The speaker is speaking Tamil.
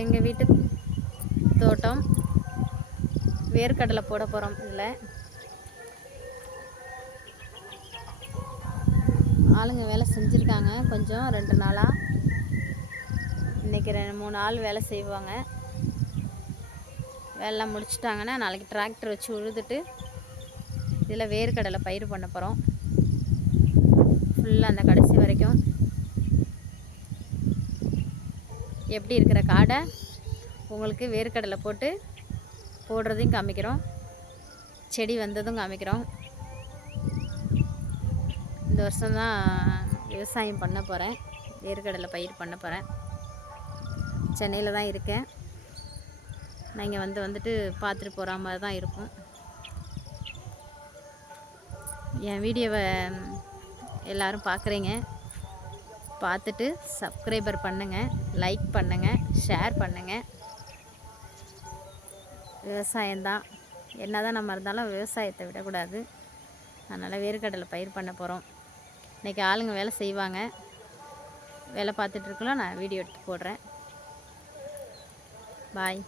எங்கள் வீட்டு தோட்டம் வேர்க்கடலை போட போகிறோம். இதில் ஆளுங்க வேலை செஞ்சுருக்காங்க. கொஞ்சம் 2 நாளாக இன்றைக்கி 3 ஆள் வேலை செய்வாங்க. வேலை முடிச்சிட்டாங்கன்னா நாளைக்கு டிராக்டர் வச்சு உழுதுட்டு இதில் வேர்க்கடலை பயிர் பண்ண போகிறோம். ஃபுல்லாக அந்த கடைசி வரைக்கும் எப்படி இருக்கிற காடை உங்களுக்கு வேர்க்கடலை போடுறதையும் காமிக்கிறோம், செடி வந்ததும் காமிக்கிறோம். இந்த வருஷம்தான் விவசாயம் பண்ண போகிறேன், வேர்க்கடலை பயிர் பண்ண போகிறேன். சென்னையில் தான் இருக்கேன். நான் இங்கே வந்துட்டு பார்த்துட்டு போகிற மாதிரி தான் இருக்கும். என் வீடியோவை எல்லோரும் பார்க்குறீங்க, பார்த்துட்டு சப்ஸ்கிரைபர் பண்ணுங்கள், லைக் பண்ணுங்கள், ஷேர் பண்ணுங்கள். விவசாயம்தான், என்ன தான் நம்ம இருந்தாலும் விவசாயத்தை விடக்கூடாது. அதனால் வேர்க்கடலை பயிர் பண்ண போகிறோம். இன்றைக்கி ஆளுங்க வேலை செய்வாங்க. வேலை பார்த்துட்ருக்கலாம், நான் வீடியோ எடுத்து போடுறேன். பாய்.